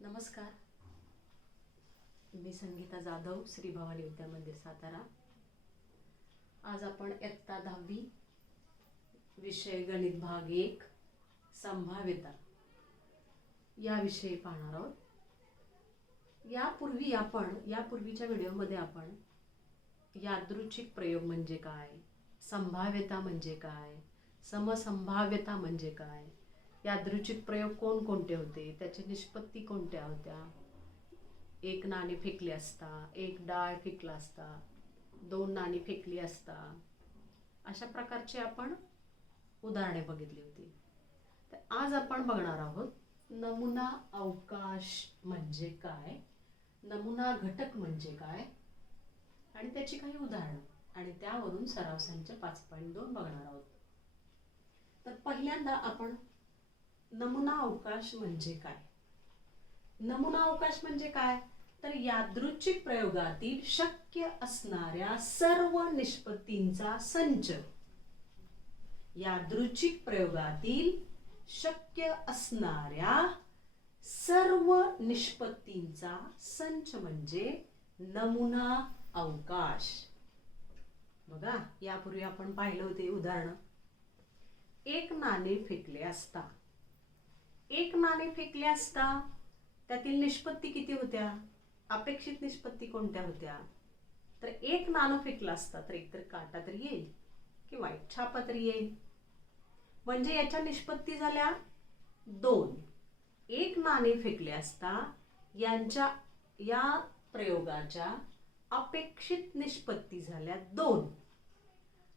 नमस्कार, मी संगीता जाधव, श्री भवानी विद्या मंदिर सातारा. आज आपण इयत्ता 10वी विषय गणित भाग 1 संभाव्यता याविषयी पाहणार आहोत. यापूर्वीच्या व्हिडिओमध्ये आपण यादृच्छिक प्रयोग म्हणजे काय, संभाव्यता म्हणजे काय, समसंभाव्यता म्हणजे काय, यादृच्छिक प्रयोग कोणकोणते होते, त्याची निष्पत्ती कोणत्या होत्या, एक नाणी फेकली असता, एक डाळ फेकला असता, दोन नाणी फेकली असता, अशा प्रकारचे आपण उदाहरणे बघितली होती. तर आज आपण बघणार आहोत नमुना अवकाश म्हणजे काय, नमुना घटक म्हणजे काय आणि त्याची काही उदाहरणं, आणि त्यावरून सराव संच 5.2 बघणार आहोत. तर पहिल्यांदा आपण नमुना अवकाश म्हणजे काय. नमुना अवकाश म्हणजे काय, तर यादृच्छिक प्रयोगातील शक्य असणाऱ्या सर्व निष्पत्तींचा संच. यादृच्छिक प्रयोगातील शक्य असणाऱ्या सर्व निष्पत्तींचा संच म्हणजे नमुना अवकाश. बघा, यापूर्वी आपण पाहिलं होते उदाहरण. एक नाणे फेकले असता, एक नाणे फेकले असता त्यातील निष्पत्ती किती होत्या, अपेक्षित निष्पत्ती कोणत्या होत्या. तर एक नाणं फेकलं असता तर एकतर काटा तरी येईल किंवा एक छापा तरी येईल, म्हणजे याच्या निष्पत्ती झाल्या 2. एक नाणे फेकले असता या प्रयोगाच्या अपेक्षित निष्पत्ती झाल्या 2.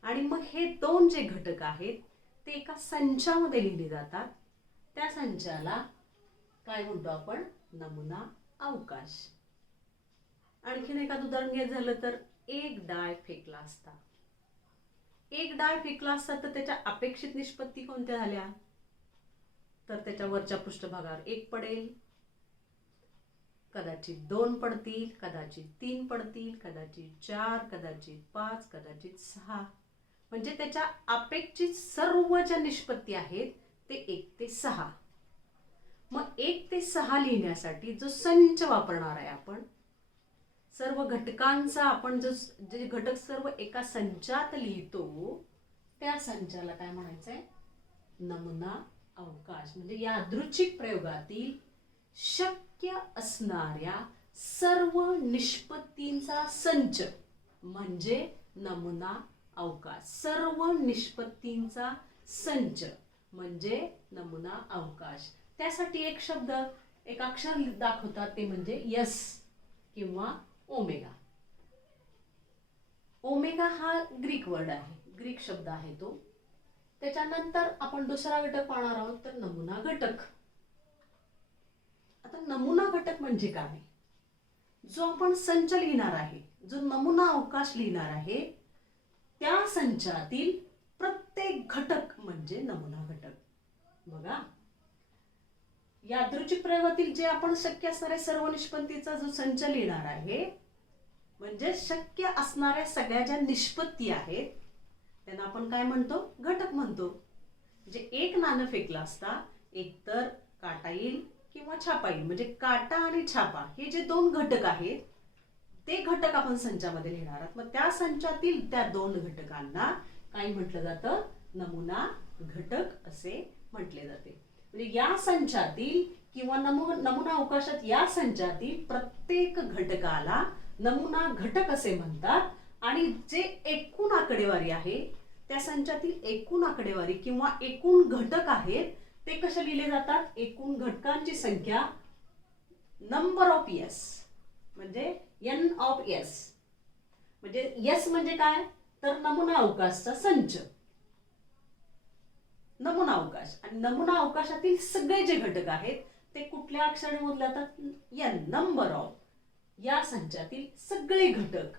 आणि मग हे 2 जे घटक आहेत ते एका संचामध्ये लिहिले जातात. त्या संचाला काय म्हणतो आपण, नमुना अवकाश. आणखीन एखादं उदाहरण घ्यायचं झालं तर एक डाळ फेकला असता. एक डाळ फेकला असता तर त्याच्या अपेक्षित निष्पत्ती कोणत्या झाल्या, तर त्याच्या वरच्या पृष्ठभागावर 1 पडेल, कदाचित 2 पडतील, कदाचित 3 पडतील, कदाचित 4, कदाचित 5, कदाचित 6. म्हणजे त्याच्या अपेक्षित सर्व ज्या निष्पत्ती आहेत ते 1 ते 6. मग 1 ते 6 लिहिण्यासाठी जो संच वापरणार आहे आपण, सर्व घटकांचा आपण जे घटक सर्व एका संचात लिहितो त्या संचाला काय म्हणायचंय, नमुना अवकाश. म्हणजे यादृच्छिक प्रयोगातील शक्य असणाऱ्या सर्व निष्पत्तींचा संच म्हणजे नमुना अवकाश. सर्व निष्पत्तींचा संच म्हणजे नमुना अवकाश. त्यासाठी एक शब्द, एक अक्षर दाखवतात, ते म्हणजे यस किंवा ओमेगा. ओमेगा हा ग्रीक वर्ड आहे, ग्रीक शब्द आहे तो. त्याच्यानंतर आपण दुसरा घटक पाहणार आहोत, तर नमुना घटक. आता नमुना घटक म्हणजे काय, जो आपण संच लिहिणार आहे, जो नमुना अवकाश लिहिणार आहे, त्या संचातील प्रत्येक घटक म्हणजे नमुना घटक. बघा, यादृच्छिक प्रयोगातील जे आपण शक्य असणाऱ्या सर्व निष्पत्तीचा जो संच लिहिणार आहे, म्हणजे शक्य असणाऱ्या सगळ्या ज्या निष्पत्ती आहेत त्यांना आपण काय म्हणतो, घटक म्हणतो. म्हणजे एक नाणं फेकलं असता एकतर काटा येईल किंवा छापा येईल, म्हणजे काटा आणि छापा हे जे 2 घटक आहेत ते घटक आपण संचामध्ये लिहिणार आहोत. मग त्या संचातील त्या 2 घटकांना काय म्हटलं जातं, नमुना घटक असे म्हटले जाते. म्हणजे या संचातील किंवा नमुना अवकाशात या संचातील प्रत्येक घटकाला नमुना घटक असे म्हणतात. आणि जे एकूण आकडेवारी आहे त्या संचातील एकूण आकडेवारी किंवा एकूण घटक आहेत ते कसे लिहिले जातात, एकूण घटकांची संख्या नंबर ऑफ एस, म्हणजे एन ऑफ एस. म्हणजे एस म्हणजे काय, तर नमुना अवकाशचा संच, नमुना अवकाश. आणि नमुना अवकाशातील सगळे जे घटक आहेत ते कुठल्या अक्षराने मोजले जातात, एन, नंबर ऑफ. या संचातील सगळे घटक,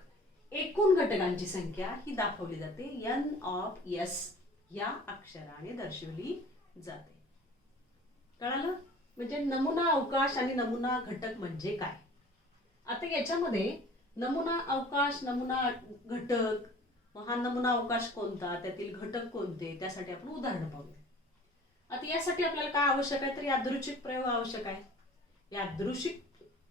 एकूण घटकांची संख्या ही दाखवली जाते एन ऑफ एस या अक्षराने दर्शवली जाते. कळालं, म्हणजे नमुना अवकाश आणि नमुना घटक म्हणजे काय. आता याच्यामध्ये नमुना अवकाश, नमुना घटक, हा नमुना अवकाश कोणता, त्यातील घटक कोणते, त्यासाठी आपण उदाहरण पाहूया. आता यासाठी आपल्याला काय आवश्यक आहे, तर यादृच्छिक प्रयोग आवश्यक आहे. यादृच्छिक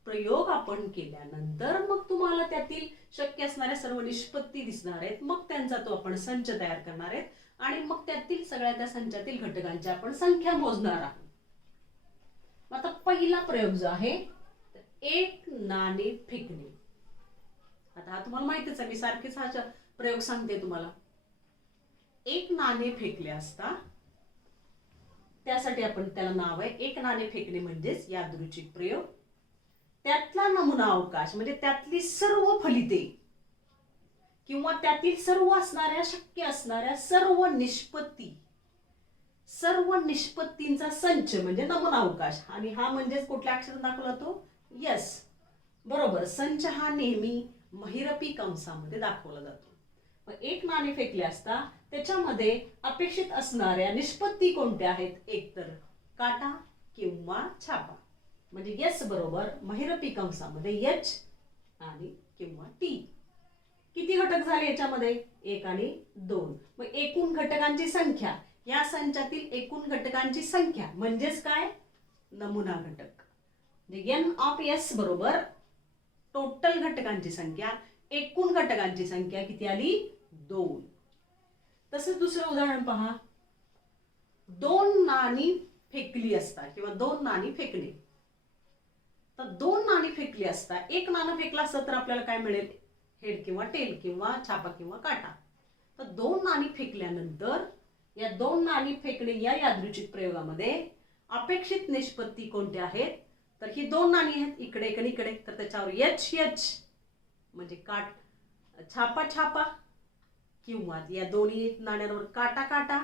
प्रयोग आपण केल्यानंतर मग तुम्हाला त्यातील शक्य असणाऱ्या सर्व निष्पत्ती दिसणार आहेत. मग त्यांचा तो आपण संच तयार करणार आहेत आणि मग त्यातील सगळ्या त्या संचातील घटकांची आपण संख्या मोजणार आहोत. आता पहिला प्रयोग जो आहे, एक नाणे फेकणे. आता हा तुम्हाला माहितीच आहे, मी सारखेच हा प्रयोग सांगते तुम्हाला. एक नाणे फेकले असता, त्यासाठी आपण त्याला नाव आहे एक नाणे फेकणे म्हणजेच यादृच्छिक प्रयोग. त्यातला नमुना अवकाश म्हणजे त्यातली सर्व फलिते किंवा त्यातील सर्व असणाऱ्या शक्य असणाऱ्या सर्व निष्पत्तींचा संच म्हणजे नमुना अवकाश. आणि हा म्हणजेच कुठल्या अक्षरात दाखवला तो, यस बरोबर. संच हा नेहमी महिरपी कंसामध्ये दाखवला जातो. एक नाणे फेकले असता त्याच्यामध्ये अपेक्षित असणाऱ्या निष्पत्ती कोणत्या आहेत, एक तर काटा किंवा छापा. म्हणजे यस बरोबर महिरपी कंसामध्ये एच आणि किंवा टी. किती घटक झाले याच्यामध्ये, 1 आणि 2. मग एकूण घटकांची संख्या, या संचातील एकूण घटकांची संख्या म्हणजेच काय, नमुना घटक. एन ऑफ एस बरोबर टोटल घटकांची संख्या, एकूण घटकांची संख्या किती आली, 2. तसंच दुसरं उदाहरण पहा, 2 नाणी फेकली असता किंवा 2 नाणी फेकणे. तर 2 नाणी फेकली असता, एक नाणं फेकलं असतं तर आपल्याला काय मिळेल, हेड किंवा टेल किंवा छापा किंवा काटा. तर 2 नाणी फेकल्यानंतर या 2 नाणी फेकणे या यादृच्छिक प्रयोगामध्ये अपेक्षित निष्पत्ती कोणत्या आहेत, तर ही 2 नाणी आहेत, इकडे एक आणि इकडे. तर त्याच्यावर एच एच म्हणजे छापा किंवा या दोन्ही नाण्यांवर काटा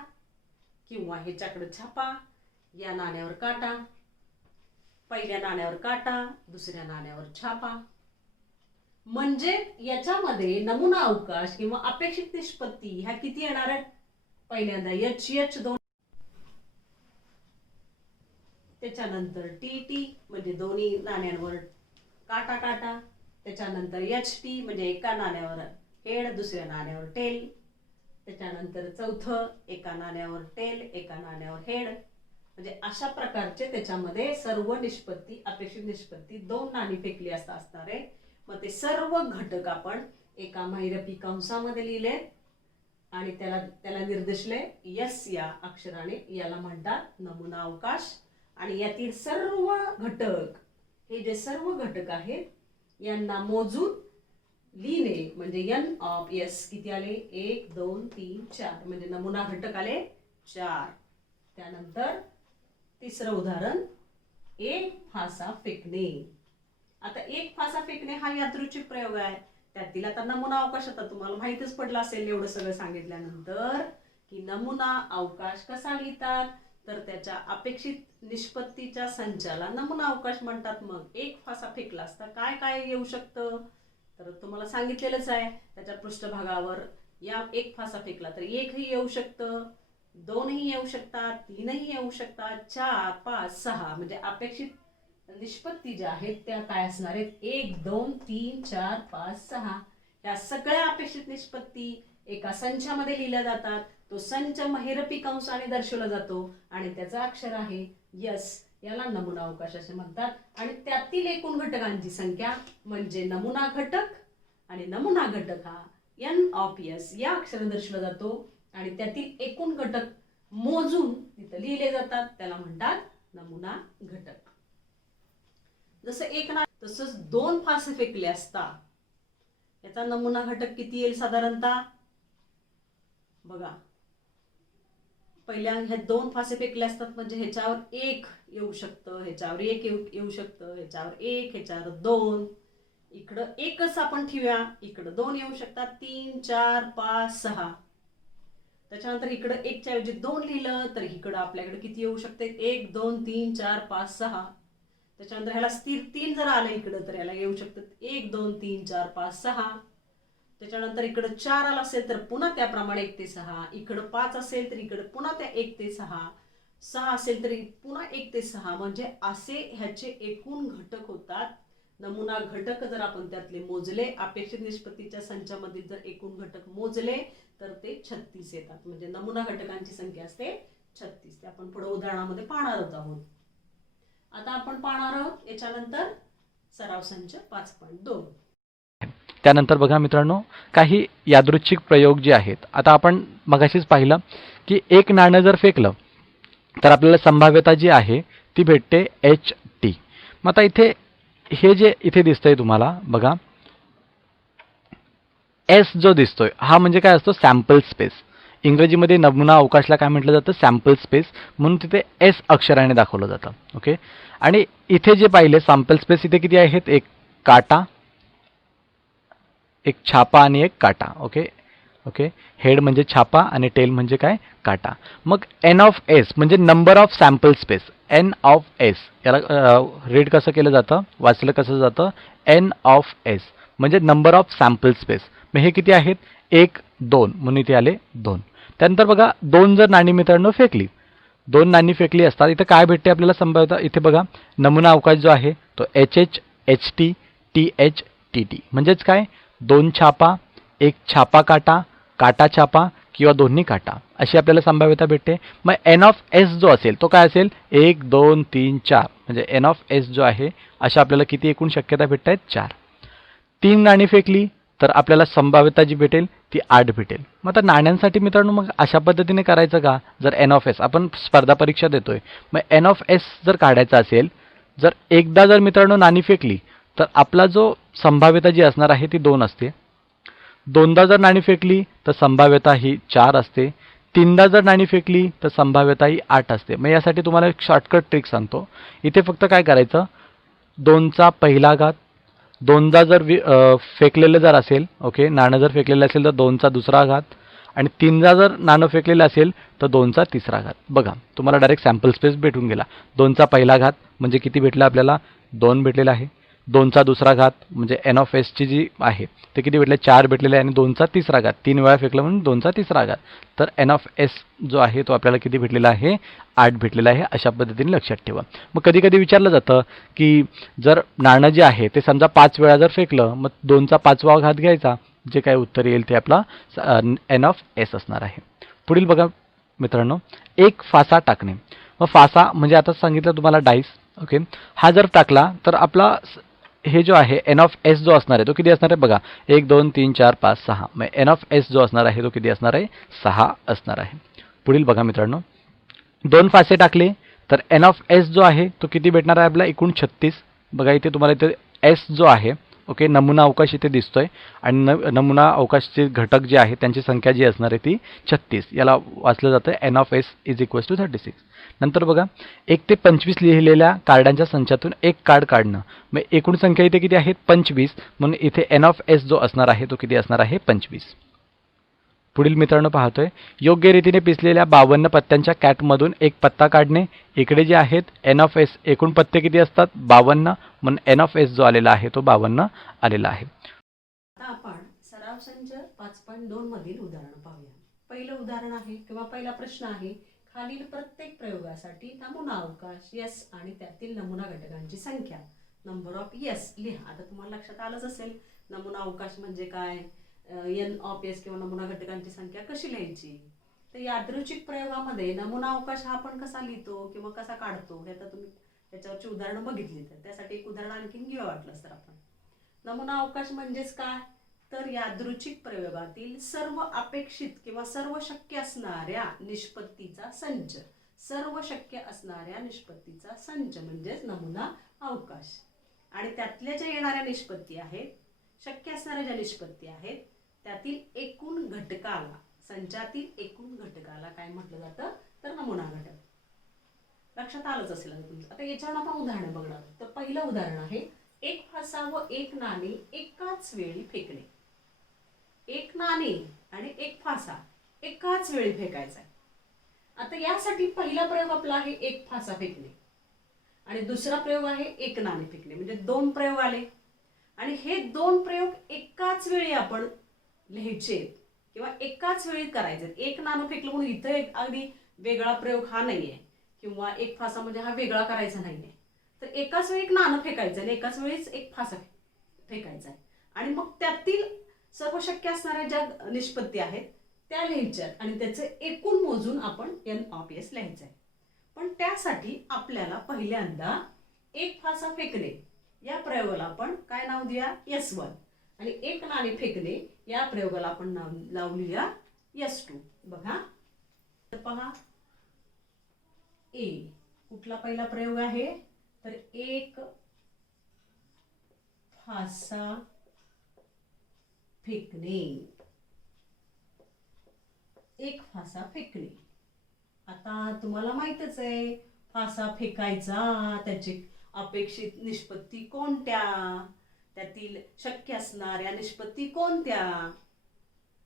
किंवा ह्याच्याकडे छापा, या नाण्यावर काटा, पहिल्या नाण्यावर काटा, दुसऱ्या नाण्यावर छापा. म्हणजे याच्यामध्ये नमुना अवकाश किंवा अपेक्षित निष्पत्ती ह्या किती येणार आहेत, पहिल्यांदा एच एच 2, त्याच्यानंतर टी टी म्हणजे दोन्ही नाण्यांवर काटा, त्याच्यानंतर एच टी म्हणजे एका नाण्यावर हेड दुसऱ्या नाण्यावर टेल, त्याच्यानंतर चौथं एका नाण्यावर टेल एका नाण्यावर हेड. म्हणजे अशा प्रकारचे त्याच्यामध्ये सर्व निष्पत्ती अपेक्षित निष्पत्ती 2 नाणी फेकली असता असणार आहे. मग ते सर्व घटक आपण एका महिरपी कंसामध्ये लिहिले आणि त्याला निर्देशले यस या अक्षराने. याला म्हणतात नमुना अवकाश. आणि यातील सर्व घटक, हे जे सर्व घटक आहेत यांना मोजून लिहिणे म्हणजे एन ऑफ एस किती आले, 1 2 3 4 म्हणजे नमुना घटक आले 4. त्यानंतर तिसरं उदाहरण, एक फासा फेकणे. आता एक फासा फेकणे हा यादृच्छिक प्रयोग आहे. त्यातील आता नमुना अवकाश, आता तुम्हाला माहितच पडलं असेल एवढं सगळं सांगितल्यानंतर की नमुना अवकाश कसा लिहितात, तर त्याच्या अपेक्षित निष्पत्तीच्या संचाला नमुना अवकाश म्हणतात. मग एक फासा फेकला असता काय काय येऊ शकतं, तर तुम्हाला सांगितलेलंच आहे त्याच्या पृष्ठभागावर. या एक फासा फेकला तर 1 ही येऊ शकतं, 2 ही येऊ शकतात, 3 ही येऊ शकतात, 4 5 6 म्हणजे अपेक्षित निष्पत्ती ज्या आहेत त्या काय असणार आहेत, 1 2 3 4 5 6. या सगळ्या अपेक्षित निष्पत्ती एका संचामध्ये लिहिल्या जातात. तो संच महिरपी कंसाने दर्शवला जातो आणि त्याचा अक्षर आहे यस. याला नमुना अवकाश असे म्हणतात. आणि त्यातील एकूण घटकांची संख्या म्हणजे नमुना घटक, आणि नमुना घटक हा एन ऑफ एस या अक्षराने दर्शवला जातो आणि त्यातील एकूण घटक मोजून तिथे लिहिले जातात, त्याला म्हणतात नमुना घटक. जसं एक ना तसंच 2 फासे फेकले असता याचा नमुना घटक किती येईल साधारणतः, बघा. पहिल्या ह्या 2 फासे फेकले असतात म्हणजे ह्याच्यावर 1 येऊ शकतं, ह्याच्यावर 1 येऊ शकतं, ह्याच्यावर 1, ह्याच्यावर 2, इकडं 1च आपण ठेवूया, इकडं 2 येऊ शकतात, 3 4 5 6. त्याच्यानंतर इकडं 1 च्या ऐवजी 2 लिहिलं तर इकडं आपल्याकडे किती येऊ शकते, 1 2 3 4 5 6. त्याच्यानंतर ह्याला स्थिर 3 जर आलं इकडं तर याला येऊ शकतं 1 2 3 4 5 6. त्याच्यानंतर इकडं 4 आला असेल तर पुन्हा त्याप्रमाणे 1 ते 6, इकडं 5 असेल तर इकडं पुन्हा त्या 1 ते 6, 6 असेल तरी पुन्हा 1 ते 6. म्हणजे असे ह्याचे एकूण घटक होतात. नमुना घटक जर आपण त्यातले मोजले, अपेक्षित निष्पत्तीच्या संचामधील जर एकूण घटक मोजले तर ते 36 येतात. म्हणजे नमुना घटकांची संख्या असते 36 ते आपण पुढे उदाहरणामध्ये पाहणार आहोत. आता आपण पाहणार आहोत याच्यानंतर सराव संच 5.2. त्यानंतर बघा मित्रांनो, काही यादृच्छिक प्रयोग जे आहेत. आता आपण मगाशीच पाहिलं की एक नाणं जर फेकलं तर आपल्याला संभाव्यता जी आहे ती भेटते HT. मग आता इथे हे जे इथे दिसतंय तुम्हाला बघा, एस जो दिसतोय हा म्हणजे काय असतो, सॅम्पल स्पेस. इंग्रजीमध्ये नमुना अवकाशला काय म्हटलं जातं, सॅम्पल स्पेस. म्हणून तिथे एस अक्षराने दाखवलं जातं. ओके. आणि इथे जे पाहिले सॅम्पल स्पेस इथे किती आहेत, एक काटा, एक छापा आणि एक काटा. Okay okay. हेड म्हणजे छापा आणि टेल म्हणजे काय, काटा. मग एन ऑफ एस म्हणजे number of sample space. N of S याला रीड कसं केलं जातं, वाचलं कसं जातं, एन ऑफ एस म्हणजे नंबर ऑफ सॅम्पल स्पेस. मग हे किती आहेत, 1 2 म्हणून इथे आले 2. त्यानंतर बघा, 2 जर नाणी मित्रांनो फेकली, 2 नाणी फेकली असतात, इथं काय भेटते आपल्याला संभाव्यता. इथे बघा नमुना अवकाश जो आहे तो HH HT TH TT म्हणजेच काय, 2 छापा, 1 छापा काटा, काटा छापा किंवा दोन्ही काटा अशी आपल्याला संभाव्यता भेटते. मग एन ऑफ एस जो असेल तो काय असेल, 1 2 3 4 म्हणजे एन ऑफ एस जो आहे अशा आपल्याला किती एकूण शक्यता भेटत आहेत, 4. 3 नाणी फेकली तर आपल्याला संभाव्यता जी भेटेल ती 8 भेटेल. मग आता नाण्यांसाठी मित्रांनो मग अशा पद्धतीने करायचं का, जर एन ऑफ एस आपण स्पर्धा परीक्षा देतोय, मग एन ऑफ एस जर काढायचा असेल, जर एकदा जर मित्रांनो नाणी फेकली तर आपला जो संभाव्यता जी असणार आहे ती 2 असते. दोनदा जर नाणी फेकली तर संभाव्यता ही 4 असते. तीनदा जर नाणी फेकली तर संभाव्यता ही 8 असते. मग यासाठी तुम्हाला एक शॉर्टकट ट्रिक सांगतो. इथे फक्त काय करायचं, 2चा पहिला घात, दोनदा जर फेकलेलं जर असेल, ओके, नाणं जर फेकलेलं असेल तर 2चा दुसरा घात, आणि 3दा जर नाणं फेकलेलं असेल तर 2चा तिसरा घात. बघा तुम्हाला डायरेक्ट सॅम्पल स्पेस भेटून गेला. 2चा पहिला घात म्हणजे किती भेटला आपल्याला, 2 भेटलेला आहे. 2चा दुसरा घात म्हणजे एन ऑफ एसची जी आहे ते किती भेटले, 4 भेटलेले आहे. आणि 2चा तिसरा घात 3 वेळा फेकलं म्हणून 2चा तिसरा घात. तर एन ऑफ एस जो आहे तो आपल्याला किती भेटलेला आहे, 8 भेटलेला आहे. अशा पद्धतीने लक्षात ठेवा. मग कधी कधी विचारलं जातं की जर नाणं जे आहे ते समजा 5 वेळा जर फेकलं, मग 2चा 5वा घात घ्यायचा, जे काय उत्तर येईल ते आपला एन ऑफ एस असणार आहे. पुढील बघा मित्रांनो, एक फासा टाकणे. मग फासा म्हणजे आता सांगितलं तुम्हाला डाईस. ओके, हा जर टाकला तर आपला हे जो आहे एन ऑफ एस जो असणार आहे तो किती असणार आहे बघा, 1 2 3 4 5 6. मग एन ऑफ एस जो असणार आहे तो किती असणार आहे, 6 असणार आहे. पुढील बघा मित्रांनो, 2 फासे टाकले तर एन ऑफ एस जो आहे तो किती भेटणार आहे आपला, एकूण 36. बघा इथे तुम्हाला इथे एस जो आहे, ओके, नमुना अवकाश इथे दिसतोय आणि नमुना अवकाशचे घटक जे आहे त्यांची संख्या जी असणार आहे ती 36. याला वाचलं जातं N of S is equals to 36. नंतर बघा 1 ते 25 लिहिलेल्या कार्डांच्या संचातून एक कार्ड काढणं. मग एकूण संख्या इथे किती आहेत, 25. म्हणून इथे एन ऑफ एस जो असणार आहे तो किती असणार आहे, 25. पुढील मित्रांनो पाहतोय, योग्य रीतीने पिसलेल्या 52 पत्त्यांच्या कॅटमधून एक पत्ता काढणे. इकडे जे आहेत एन ऑफ एस, एकूण पत्ते किती असतात, 52. म्हणून एन ऑफ एस जो आलेला आहे तो 52 आलेला आहे. आता आपण सराव संच 5.2 मधील उदाहरण पाहूया. पहिलं उदाहरण आहे किंवा पहिला प्रश्न आहे, खालील प्रत्येक प्रयोगासाठी नमुना अवकाश एस आणि त्यातील नमुना घटकांची संख्या नंबर ऑफ एस लिहा. आता तुम्हाला लक्षात आलंच असेल नमुना अवकाश म्हणजे काय, एन ऑफ एस किंवा नमुना घटकांची संख्या कशी लिहायची. तर यादृच्छिक प्रयोगामध्ये नमुना अवकाश हा आपण कसा लिहितो किंवा कसा काढतो हे आता तुम्ही त्याच्यावरची उदाहरणं बघितली. तर त्यासाठी एक उदाहरण आणखीन घेऊया वाटलंच तर आपण. नमुना अवकाश म्हणजेच काय, तर यादृच्छिक प्रयोगातील सर्व अपेक्षित किंवा सर्व शक्य असणाऱ्या निष्पत्तीचा संच. सर्व शक्य असणाऱ्या निष्पत्तीचा संच म्हणजेच नमुना अवकाश. आणि त्यातल्या ज्या येणाऱ्या निष्पत्ती आहेत, शक्य असणाऱ्या ज्या निष्पत्ती आहेत त्यातील एकूण घटकाला, संचातील एकूण घटकाला काय म्हटलं जातं, तर नमुना घटक. लक्षात आलंच असेल तुमचं. आता याच्यावर आपण उदाहरण बघणार. तर पहिलं उदाहरण आहे, एक फासा व एक नाणे एकाच वेळी फेकणे. एक नाणे आणि एक फासा एकाच वेळी फेकायचा आहे. आता यासाठी पहिला प्रयोग आपला आहे एक फासा फेकणे आणि दुसरा प्रयोग आहे एक नाणे फेकणे. म्हणजे 2 प्रयोग आले आणि हे 2 प्रयोग एकाच वेळी आपण लिहायचे किंवा एकाच वेळी करायचे. एक नाणं फेकलं म्हणून इथं एक अगदी वेगळा प्रयोग हा नाहीये किंवा एक फासा म्हणजे हा वेगळा करायचा नाहीये. तर एकाच वेळी एक नाणं फेकायचं आणि एकाच वेळीच एक फासा फेकायचा आहे. आणि मग त्यातील सर्व शक्य असणाऱ्या ज्या निष्पत्ती आहेत त्या लिहायच्यात आणि त्याचं एकूण मोजून आपण n ऑफ s लिहायचं आहे. पण त्यासाठी आपल्याला पहिल्यांदा एक फासा फेकणे या प्रयोगाला आपण काय नाव देऊया, S1. आणि एक नाणे फेकणे या प्रयोगाला आपण नाव लावूया S2. बघा तर पहा, ए कुठला पहिला प्रयोग आहे तर एक फासा फेकणे. एक फासा फेकणे. आता तुम्हाला माहितच आहे फासा फेकायचा, त्याची अपेक्षित निष्पत्ती कोणत्या, त्यातील शक्य असणाऱ्या निष्पत्ती कोणत्या.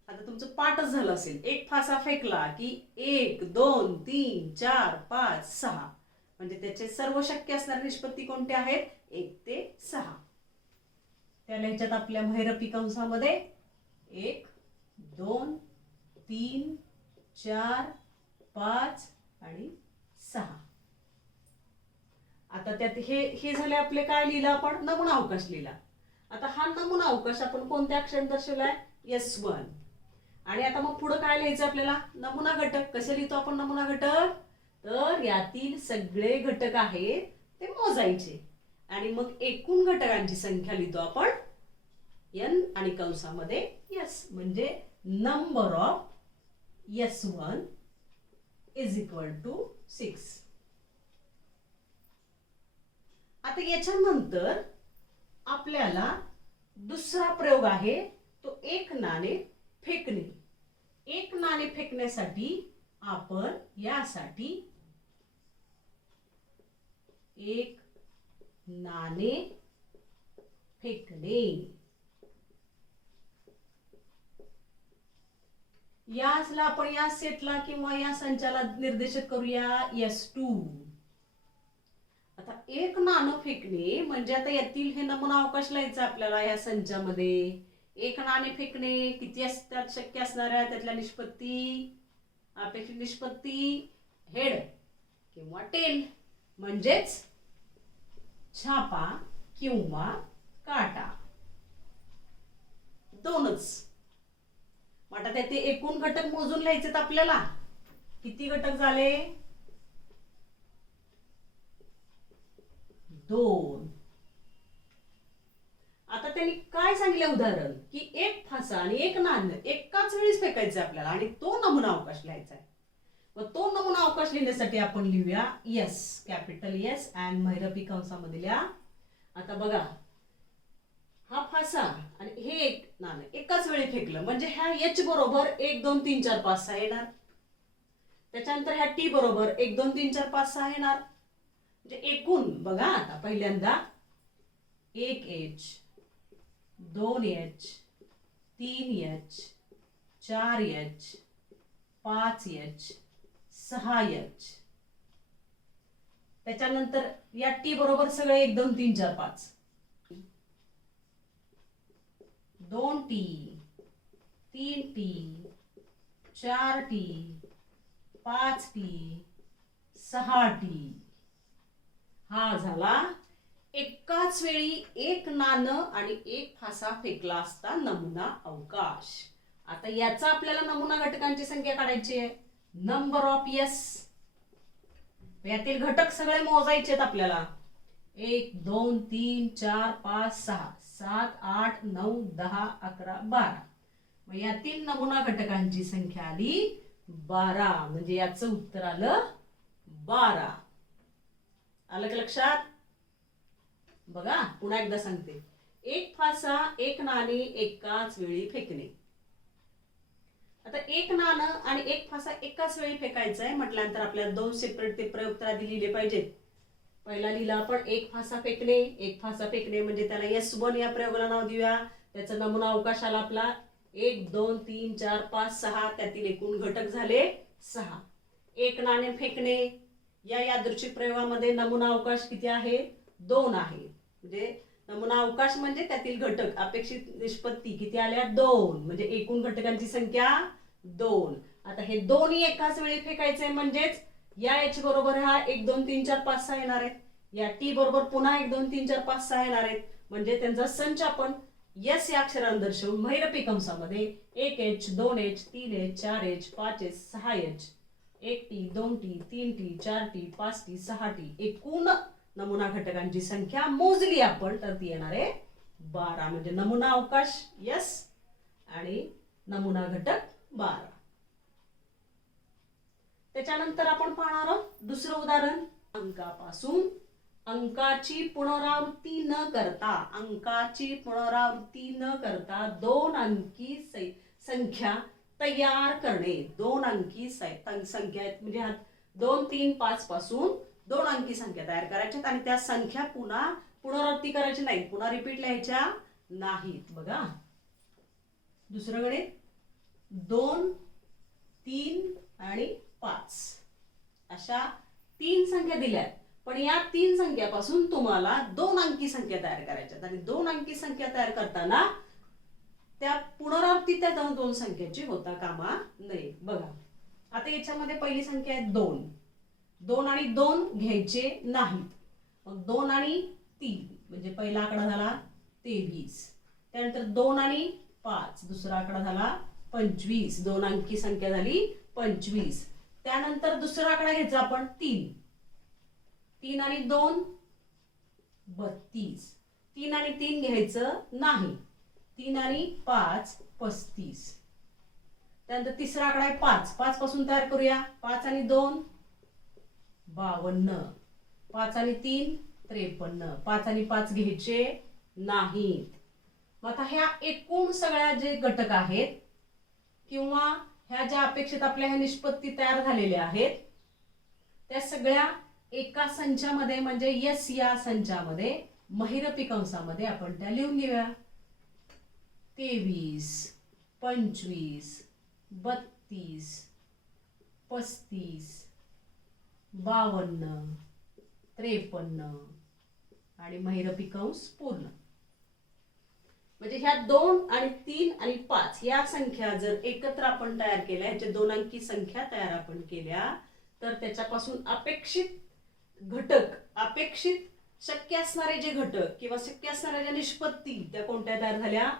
आता तुमचं पाठच झालं असेल. एक फासा फेकला की 1 2 3 4 5 6 म्हणजे त्याचे सर्व शक्य असणाऱ्या निष्पत्ती कोणत्या आहेत, 1 ते 6. त्या लिहायच्यात आपल्या महिरपी कंसामध्ये 1 2 3 4 5 आणि 6. आता त्यात हे झाले आपले काय लिहिलं आपण, नमुना अवकाश लिहिला. आता हा नमुना अवकाश आपण कोणत्या अक्षराने दर्शवलाय, S1. आणि आता मग पुढे काय लिहायचं आपल्याला, नमुना घटक. कसे लिहितो आपण नमुना घटक, तर यातील सगळे घटक आहेत ते मोजायचे आणि मग एकूण घटकांची संख्या लिहितो आपण n आणि कंसामध्ये s, म्हणजे number of S1 is equal to 6. आता याच्यानंतर आपल्याला दुसरा प्रयोग आहे तो एक नाणे फेकणे. एक नाणे फेकण्यासाठी आपण यासाठी एक नाणे फेकणे यासला आपण या सेटला किंवा या संचाला निर्देशित करूया S2. आता एक नाणं फेकणे म्हणजे आता यातील हे नमुना अवकाश लिहायचा आपल्याला या संचामध्ये. एक नाणे फेकणे किती असतात शक्य असणाऱ्या त्यातल्या निष्पत्ती, अपेक्षित निष्पत्ती हेड किंवा टेल म्हणजेच छापा किंवा काटा, दोनच. आता त्याचे एकूण घटक मोजून लिहायचे आपल्याला. किती घटक झाले, 2. आता त्यांनी काय सांगितले उदाहरण की एक फासा आणि एक नाणं एकाच वेळेस फेकायचं आपल्याला आणि तो नमुना अवकाश लिहायचा आहे. व तो नमुना अवकाश लिहिण्यासाठी आपण लिहूया S, कॅपिटल S आणि महिरपी कंसामध्ये लिहा. आता बघा हा फासा आणि हे एक नाणं एकाच वेळी फेकलं म्हणजे ह्या H बरोबर 1 2 3 4 5 6 येणार. त्याच्यानंतर ह्या T बरोबर 1 2 3 4 5 6 येणार. म्हणजे एकूण बघा आता पहिल्यांदा 1H 2H 3H 4H 5H 6H. त्याच्यानंतर या T बरोबर सगळे 1 2 3 4 5, 2T 3T 4T 5T 6T. हा झाला एकाच वेळी एक नाणं आणि एक फासा फेकला असता नमुना अवकाश. आता याचा आपल्याला नमुना घटकांची संख्या काढायची आहे, नंबर ऑफ S. यातील घटक सगळे मोजायचे आहेत आपल्याला. 1 2 3 4 5 6 7 8 9 10 11 12. मग यातील नमुना घटकांची संख्या आली 12. म्हणजे याचं उत्तर आलं 12. आलं का लक्षात? बघा पुन्हा एकदा सांगते. एक फासा एक नाणे एकाच वेळी फेकणे. आता एक नाणं आणि एक फासा एकाच वेळी फेकायचं आहे म्हटल्यानंतर आपल्याला 2 सेपरेट ते प्रयोग तर आधी लिहिले पाहिजेत. पहिला लिहिला आपण एक फासा फेकणे. एक फासा फेकणे म्हणजे त्याला S1 या प्रयोगाला नाव देऊया. त्याचा नमुना अवकाश आला आपला 1 2 3 4 5 6. त्यातील एकूण घटक झाले 6. एक नाणे फेकणे या यादृच्छिक प्रयोगामध्ये नमुना अवकाश किती आहे, 2 आहे. म्हणजे नमुना अवकाश म्हणजे त्यातील घटक अपेक्षित निष्पत्ती किती आल्या, 2. म्हणजे एकूण घटकांची संख्या 2. आता हे दोन्ही एकाच वेळी फेकायचे म्हणजेच या H बरोबर हा 1 2 3 4 5 6 येणार आहेत. या T बरोबर पुन्हा 1 2 3 4 5 6 येणार आहेत. म्हणजे त्यांचा संच आपण यस या अक्षरानं दर्शवून महिरपी कंसामध्ये 1H 2H 3H 4H 5H 6H 1T 2T 3T 4T 5T 6T एकूण नमुना घटकांची संख्या मोजली आपण तर ती येणार आहे 12 म्हणजे नमुना अवकाश यस आणि नमुना घटक 12. त्याच्यानंतर आपण पाहणार आहोत दुसरं उदाहरण. अंकापासून अंकाची पुनरावृत्ती न करता 2 अंकी संख्या तयार करणे. 2 अंकी संख्या म्हणजे 2 3 5 पासून 2 अंकी संख्या तयार करायच्यात आणि त्या संख्या पुन्हा पुनरावृत्ती करायची नाही, पुन्हा रिपीट लिहायच्या नाहीत. बघा दुसरं गणित 2 3 आणि 5 अशा 3 संख्या दिल्या पण या 3 संख्यापासून तुम्हाला 2 अंकी संख्या तयार करायच्यात आणि 2 अंकी संख्या तयार करताना त्या पुनरावृत्ती त्या 2 संख्येची होता कामा नये. बघा आता याच्यामध्ये पहिली संख्या आहे 2. 2 आणि 2 घ्यायचे नाहीत. मग 2 आणि 3 म्हणजे पहिला आकडा झाला 23. त्यानंतर 2 आणि 5 दुसरा आकडा झाला 25. 2 अंकी संख्या झाली 25. त्यानंतर दुसरा आकडा घ्यायचा आपण 3. 3 आणि 2 32. 3 आणि 3 घ्यायचं नाही. 3 आणि 5 35. त्यानंतर तिसरा आकडा आहे 5. 5 पासून तयार करूया. 5 आणि 2 52. 5 आणि 3 53. 5 आणि 5 घ्यायचे नाहीत. मग आता ह्या एकूण सगळ्या जे घटक आहेत किंवा ह्या ज्या अपेक्षित आपल्या ह्या निष्पत्ती तयार झालेल्या आहेत त्या सगळ्या एका संचामध्ये म्हणजे यस या संचामध्ये महिरपी कंसामध्ये आपण त्या लिहून घेऊया. 23 25 32 35 52 53 आणि महिरपी कंस पूर्ण. म्हणजे ह्या 2 आणि 3 आणि 5 या संख्या जर एकत्र आपण तयार केल्या, ह्याच्या 2 अंकी संख्या तयार आपण केल्या तर त्याच्यापासून अपेक्षित घटक, अपेक्षित शक्य असणारे जे घटक किंवा शक्य असणाऱ्या ज्या निष्पत्ती त्या कोणत्या तयार झाल्या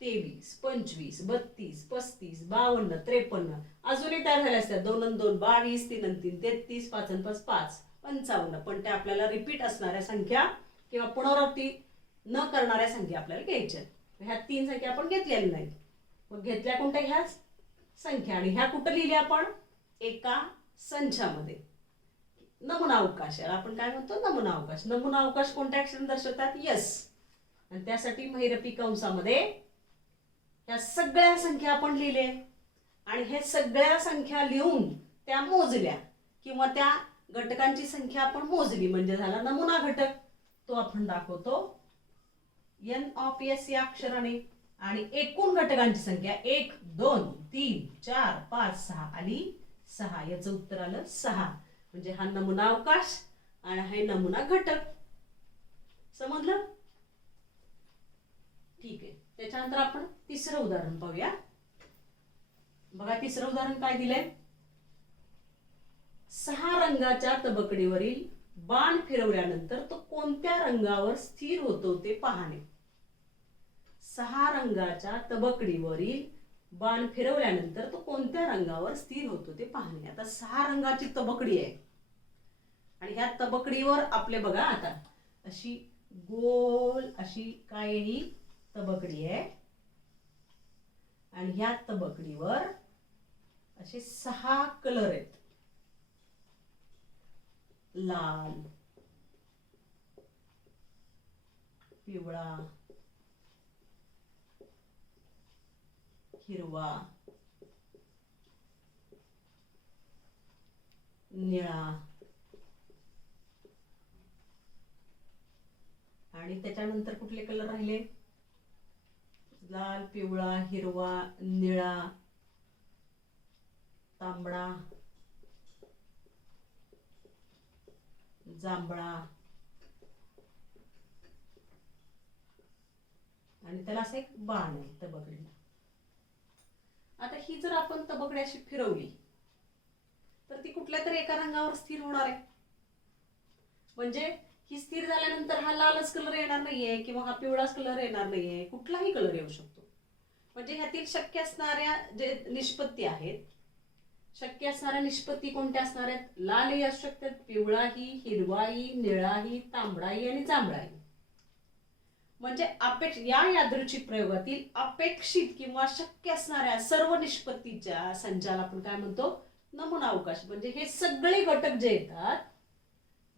23 25 32 35 52 53 अजूनही तयार झाल्या असतात. 2 आणि 2 22 3 आणि 3 33 5 आणि 5 5 55 पण त्या आपल्याला रिपीट असणाऱ्या संख्या किंवा पुनरावृत्ती न करणाऱ्या संख्या आपल्याला घ्यायच्या. ह्या 3 संख्या आपण घेतलेल्या नाहीत. मग घेतल्या कोणत्या ह्या संख्या आणि ह्या कुठं लिहिल्या आपण एका संचामध्ये. नमुना अवकाश आपण काय म्हणतो नमुना अवकाश. नमुना अवकाश कोणत्या अक्षराने दर्शवतात यस आणि त्यासाठी महिरपी कंसामध्ये या सगळ्या संख्या आपण लिहिले आणि हे सगळ्या संख्या लिहून त्या मोजल्या किंवा त्या घटकांची संख्या आपण मोजली म्हणजे झाला नमुना घटक. तो आपण दाखवतो एन ऑफ एस या अक्षराने आणि एकूण घटकांची संख्या 1 2 3 4 5 6 आली 6. याचं उत्तर आलं 6. म्हणजे हा नमुना अवकाश आणि हे नमुना घटक. समजलं? ठीक आहे. त्याच्यानंतर आपण तिसरं उदाहरण पाहूया. बघा तिसरं उदाहरण काय दिलंय. 6 रंगाच्या तबकडीवरील बाण फिरवल्यानंतर तो कोणत्या रंगावर स्थिर होतो ते पाहणे. 6 रंगाच्या तबकडीवरील बाण फिरवल्यानंतर तो कोणत्या रंगावर स्थिर होतो ते पाहणे. आता 6 रंगाची तबकडी आहे आणि ह्या तबकडीवर आपले बघा आता अशी गोल अशी काय ही तबकडी आहे आणि ह्या तबकडीवर असे 6 कलर आहेत. लाल पिवळा हिरवा निळा आणि त्याच्यानंतर कुठले कलर राहिले लाल पिवळा हिरवा निळा तांबडा जांभळा आणि त्याला असं एक बाण आहे तबकडी. आता ही जर आपण तबकडी अशी फिरवली तर ती कुठल्या तरी एका रंगावर स्थिर होणार आहे. म्हणजे ही स्थिर झाल्यानंतर हा लालच कलर येणार नाहीये किंवा हा पिवळाच कलर येणार नाहीये, कुठलाही कलर येऊ शकतो. म्हणजे ह्यातील शक्य असणाऱ्या जे निष्पत्ती आहेत, शक्य असणाऱ्या निष्पत्ती कोणत्या असणार आहेत? लालही असू शकतात, पिवळाही, हिरवाही, निळाही, तांबडाही आणि जांभळाही. म्हणजे या यादृच्छिक प्रयोगातील अपेक्षित किंवा शक्य असणाऱ्या सर्व निष्पत्तीच्या संचाला आपण काय म्हणतो? नमुना अवकाश. म्हणजे हे सगळे घटक जे येतात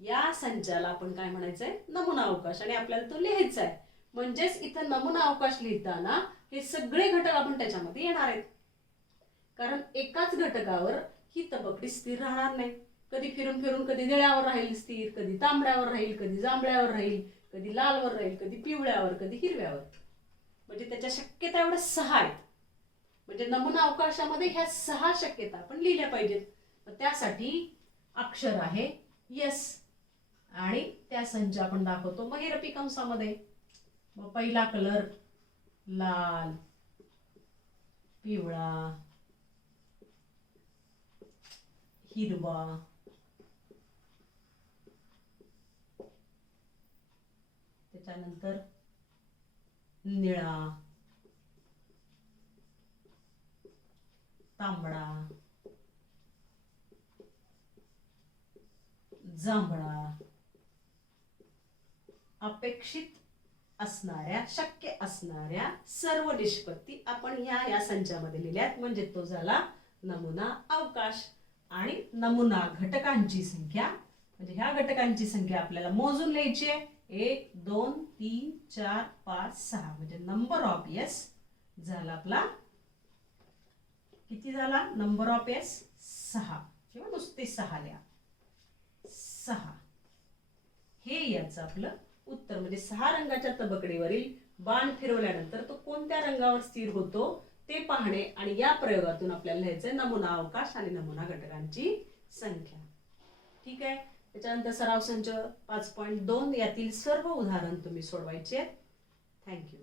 या संचाला आपण काय म्हणायचंय? नमुना अवकाश. आणि आपल्याला तो लिहायचा आहे. म्हणजेच इथं नमुना अवकाश लिहिताना हे सगळे घटक आपण त्याच्यामध्ये येणार आहेत. कारण एकाच घटकावर ही तबकडी स्थिर राहणार नाही. कधी फिरून फिरून कधी निळ्यावर राहील स्थिर, कधी तांबड्यावर राहील, कधी जांभळ्यावर राहील, कधी लालवर राहील, कधी पिवळ्यावर, कधी हिरव्यावर. म्हणजे त्याच्या शक्यता एवढ्या 6 आहेत. म्हणजे नमुना अवकाशामध्ये ह्या 6 शक्यता आपण लिहिल्या पाहिजेत. त्यासाठी अक्षर आहे यस आणि त्या संच आपण दाखवतो महिरपी कंसामध्ये. मग पहिला कलर लाल, पिवळा, हिरवा, त्याच्यानंतर निळा, तांबडा, जांभळा. अपेक्षित असणाऱ्या शक्य असणाऱ्या सर्व निष्पत्ती आपण या संचामध्ये लिहिल्यात. म्हणजे तो झाला नमुना अवकाश. आणि नमुना घटकांची संख्या म्हणजे ह्या घटकांची संख्या आपल्याला मोजून लिहायची आहे. 1 2 3 4 5 6 म्हणजे नंबर ऑफ एस झाला आपला किती झाला? नंबर ऑफ एस 6 किंवा नुसते 6 लिहा. 6 हे याचं आपलं उत्तर. म्हणजे 6 रंगाच्या तबकडीवरील बाण फिरवल्यानंतर तो कोणत्या रंगावर स्थिर होतो ते पाहणे. आणि या प्रयोगातून आपल्याला लिहायचंय नमुना अवकाश आणि नमुना घटकांची संख्या. ठीक आहे. त्याच्यानंतर सराव संच 5.2 यातील सर्व उदाहरण तुम्ही सोडवायचे. थँक्यू.